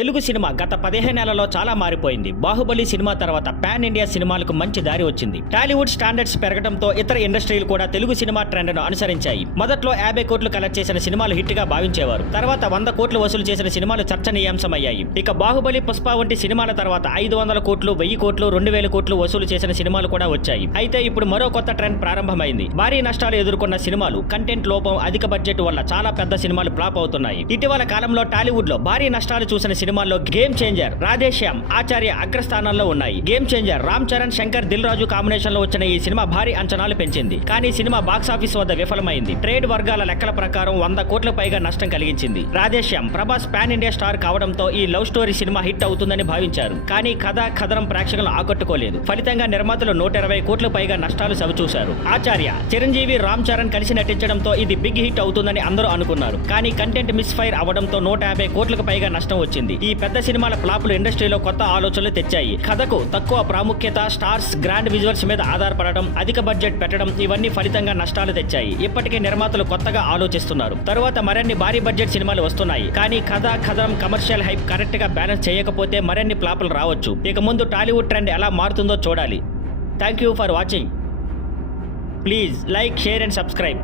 Telugu cinema గత 15 నెలల్లో చాలా మారిపోయింది. బాహుబలి సినిమా తర్వాత పాన్ ఇండియా సినిమాలకు మంచి దారి వచ్చింది. టాలీవుడ్ స్టాండర్డ్స్ పెరగడంతో ఇతర ఇండస్ట్రీలు కూడా తెలుగు సినిమా ట్రెండ్ ను అనుసరించాయి. మొదట్లో 50 కోట్లు కలెక్ట్ చేసిన సినిమాలు హిట్ గా భావించేవారు. తర్వాత 100 కోట్లు వసూలు చేసిన సినిమాలు చర్చనీయాంశమయ్యాయి. ఇక బాహుబలి, పుష్ప వంటి సినిమాల తర్వాత 500 కోట్లు, 1000 కోట్లు, 2000 కోట్లు వసూలు చేసిన సినిమాలు కూడా వచ్చాయి. అయితే ఇప్పుడు మరో కొత్త ట్రెండ్ ప్రారంభమైంది. భారీ నష్టాలు ఎదుర్కొన్న సినిమాలు, కంటెంట్ లోపం, అధిక బడ్జెట్ వల్ల చాలా పెద్ద సినిమాలు ఫ్లాప్ అవుతున్నాయి. ఇటీవల కాలంలో టాలీవుడ్ లో భారీ నష్టాలు చూసిన సినిమాల్లో గేమ్ చేంజర్, రాధేశ్యామ్, ఆచార్య అగ్రస్థానాల్లో ఉన్నాయి. Game changer Ram Charan, Shankar Dil Raju combination లో వచ్చిన ఈ సినిమా భారీ అంచనాలు పెంచింది. కానీ సినిమా బాక్సాఫీస్ వద్ద విఫలమైంది. ట్రేడ్ వర్గాల లెక్కల ప్రకారం 100 కోట్ల పైగా నష్టం కలిగించింది. Radhe Shyam Prabhas pan India star కావడంతో ఈ లవ్ స్టోరీ సినిమా హిట్ అవుతుందని భావించారు. కానీ కథనం ప్రేక్షకులను ఆకట్టుకోలేదు. ఫలితంగా నిర్మాతలు 120 కోట్ల పైగా నష్టాలు చవిచూశారు. ఆచార్య, చిరంజీవి, రామ్ చరణ్ కలిసి నటించడంతో ఇది బిగ్ హిట్ అవుతుందని అందరూ అనుకున్నారు. కానీ కంటెంట్ మిస్ ఫైర్ అవడంతో 150 కోట్లకు పైగా నష్టం వచ్చింది. ఈ పెద్ద సినిమాల ఫ్లాపులు ఇండస్ట్రీలో కొత్త ఆలోచనలు తెచ్చాయి. కథకు తక్కువ ప్రాముఖ్యత, స్టార్స్, గ్రాండ్ విజువల్స్ మీద ఆధారపడడం, అధిక బడ్జెట్ పెట్టడం ఇవన్నీ ఫలితంగా నష్టాలు తెచ్చాయి. ఇప్పటికే నిర్మాతలు కొత్తగా ఆలోచిస్తున్నారు. తరువాత మరిన్ని భారీ బడ్జెట్ సినిమాలు వస్తున్నాయి. కానీ కథనం, కమర్షియల్ హైప్ కరెక్ట్ గా బ్యాలెన్స్ చేయకపోతే మరిన్ని ఫ్లాపులు రావచ్చు. ఇక ముందు టాలీవుడ్ ట్రెండ్ ఎలా మారుతుందో చూడాలి. Thank you for watching. Please like, share and subscribe.